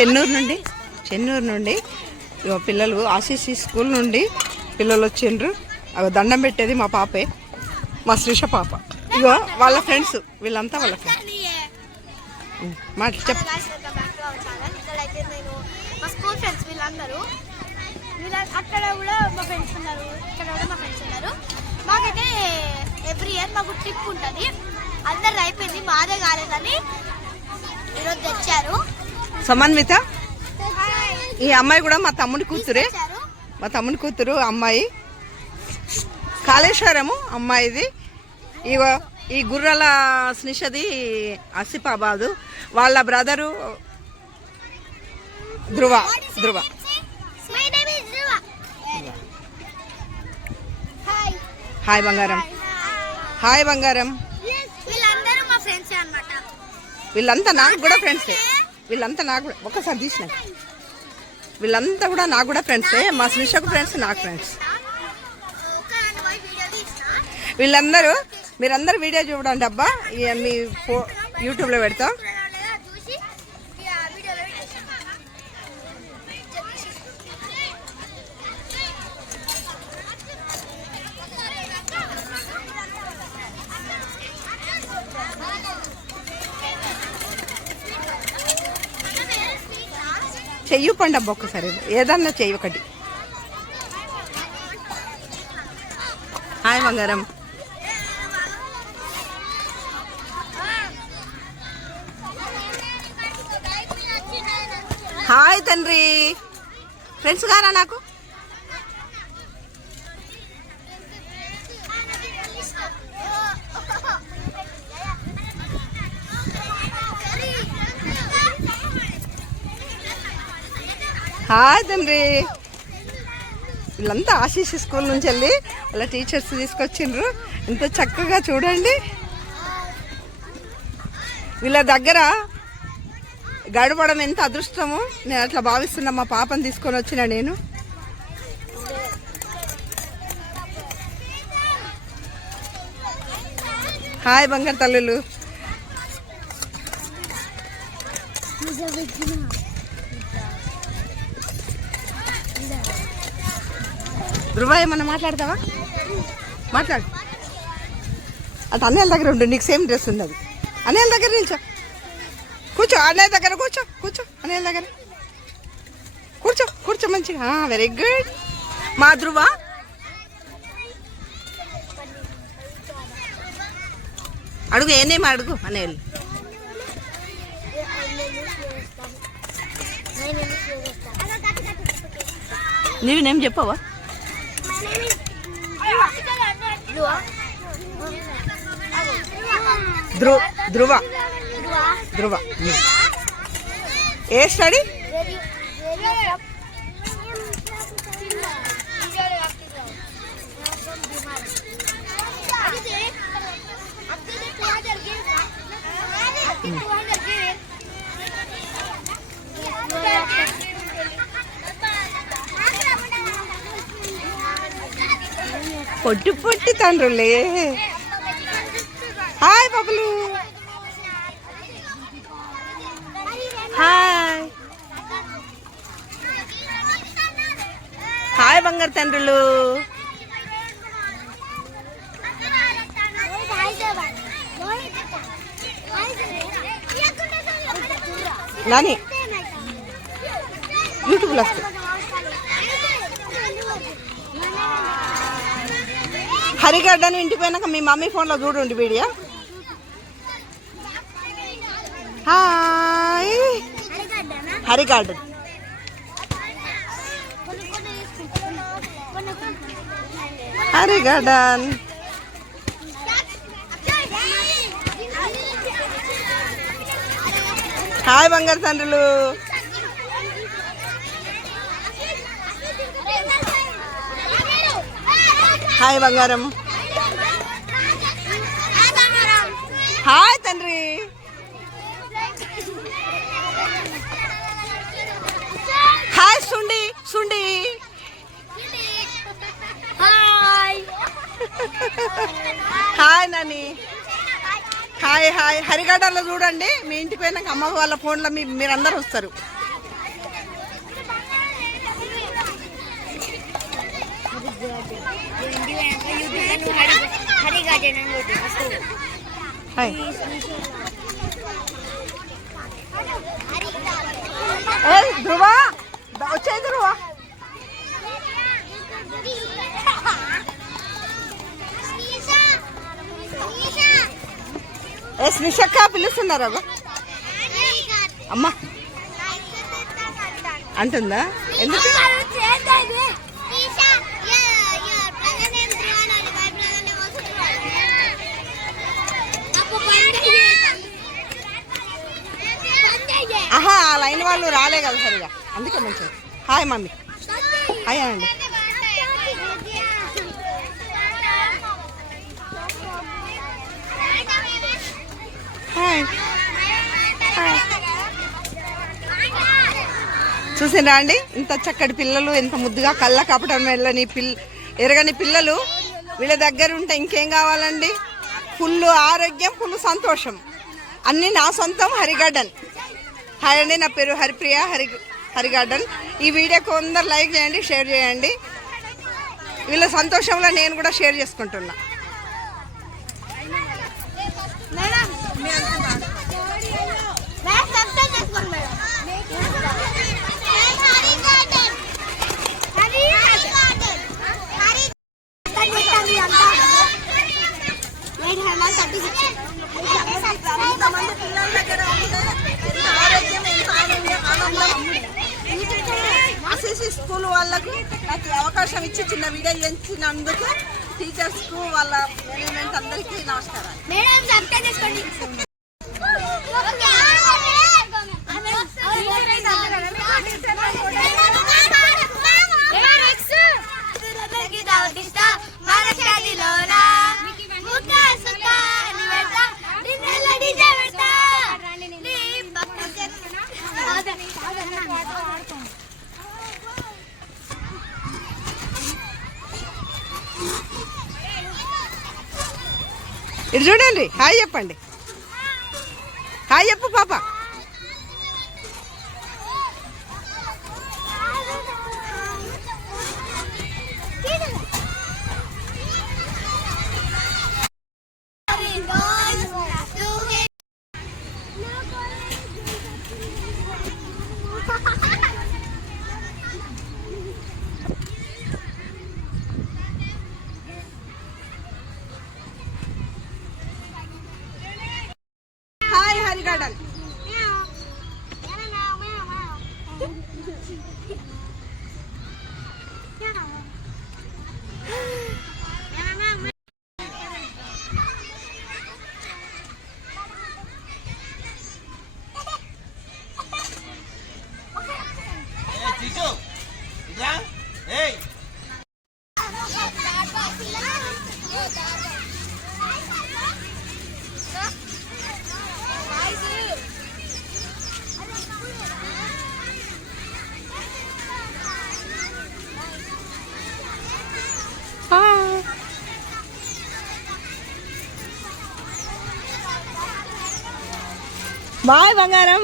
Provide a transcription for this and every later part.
చెన్నూరు నుండి పిల్లలు RCC school నుండి పిల్లలు వచ్చిండ్రు. దండం పెట్టేది మా పాపే, మా శ్రీష పాప. ఇగో వాళ్ళ ఫ్రెండ్స్, వీళ్ళంతా వాళ్ళ ఫ్రెండ్స్. చెప్పు. అక్కడ కూడా మా ఫ్రెండ్స్ ఉన్నారు, ఇక్కడ కూడా మా ఫ్రెండ్స్ ఉన్నారు. మాకైతే ఎవ్రీ ఇయర్ మాకు ట్రిప్ ఉంటుంది. అందరు అయిపోయింది, మాదే కాలేదని ఈరోజు తెచ్చారు. సమన్విత ఈ అమ్మాయి కూడా మా తమ్ముడి కూతురు అమ్మాయి. కాళేశ్వరము అమ్మాయిది. ఇగో ఈ గుర్రాల స్నిషది ఆసిఫాబాదు, వాళ్ళ బ్రదరు ధ్రువ. హాయ్ బంగారం. వీళ్ళంతా నాకు కూడా ఫ్రెండ్సే. ఒక్కసారి తీసిన వీళ్ళంతా కూడా నాకు కూడా ఫ్రెండ్సే. మా శ్రీషకు ఫ్రెండ్స్, నాకు ఫ్రెండ్స్. వీళ్ళందరూ మీరందరూ వీడియో చూడండి అబ్బా, మీ యూట్యూబ్లో పెడతాం. చెయ్యి పండి అబ్బా, ఒక్కసారి ఏదన్నా చెయ్యి ఒకటి. హాయ్ బంగారం. హాయ్ తండ్రి. ఫ్రెండ్స్ గారా నాకు? హాయ్ తండ్రి. వీళ్ళంతా ఆశీష్ స్కూల్ నుంచి వెళ్ళి వాళ్ళ టీచర్స్ తీసుకొచ్చిండ్రు. ఎంత చక్కగా చూడండి. వీళ్ళ దగ్గర గడపడం ఎంత అదృష్టమో నేను అట్లా భావిస్తున్నా. మా పాపను తీసుకొని వచ్చిన నేను. హాయ్ బంగారు తల్లులు. ధృవ ఏమన్నా మాట్లాడతావా? మాట్లాడు. అది అన్నయ్య దగ్గర ఉండు, నీకు సేమ్ డ్రెస్ ఉంది. అది అన్నయ్య దగ్గర నిల్చో, కూర్చో. అన్నయ్య దగ్గర కూర్చో. అన్నయ్య దగ్గర కూర్చో మంచిగా. Very good. మా ధృవ అడుగు, ఏనేమి అడుగు అన్నయ్యలు. నీవేం చెప్పవా? ధృవ ఏ స్టడీ? పొట్టి తండ్రులే. హాయ్ బాబులు. హాయ్ బంగారు తండ్రులు. నాని యూట్యూబ్లో వస్తుంది. హరిగడ్డను ఇంటికి పోయినాక మీ మమ్మీ ఫోన్లో చూడండి వీడియో. హాయ్ హరిగడ్డ. హరిగడ్డన్. హాయ్ బంగారు తండ్రులు. హాయ్ బంగారం. హాయ్ తండ్రి. హాయ్ సుండి. హాయ్ నాని. హాయ్ హరిగడ్డలో చూడండి. మీ ఇంటికి పోయినాక అమ్మ వాళ్ళ ఫోన్లో మీరందరూ వస్తారు. हरी गार्डन హాయ్ ధ్రువ వచ్చే ధ్రువ స్నిషక్క పిలుస్తున్నారా అమ్మా అంటుందా ఎందుకు ఆహా ఆ లైన్ వాళ్ళు రాలే కదా సరిగా అందుకే మంచిది హాయ్ మమ్మీ హాయ్ అనండి హాయ్ చూసిండ్రా అండి ఇంత చక్కటి పిల్లలు ఎంత ముద్దుగా కళ్ళ కపటం వెళ్ళని ఎరగని పిల్లలు వీళ్ళ దగ్గర ఉంటే ఇంకేం కావాలండి ఫుల్ ఆరోగ్యం ఫుల్ సంతోషం అన్నీ నా సొంతం హరిగార్డెన్ హాయ్ అండి నా పేరు హరిప్రియ హరిగార్డెన్ ఈ వీడియోకి అందరు లైక్ చేయండి షేర్ చేయండి వీళ్ళ సంతోషంలో నేను కూడా షేర్ చేసుకుంటున్నా స్కూల్ వాళ్ళకు నాకు అవకాశం ఇచ్చి చిన్న వీడియో చేయించినందుకు టీచర్స్కు వాళ్ళ మేనేజ్మెంట్ అందరికీ నమస్కారం. ఇటు చూడండి హాయ్ చెప్పండి హాయ్ చెప్పు పాప గార్డెన్ బాయ్ బంగారం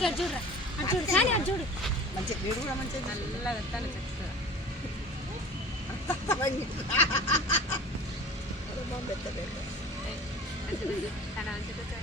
అట్లా చూడరా అటు చూడు కానీ అటు చూడు మంచి వీడు కూడా మంచిగా నల్లగా వస్తాను చెప్తా తన మంచిగా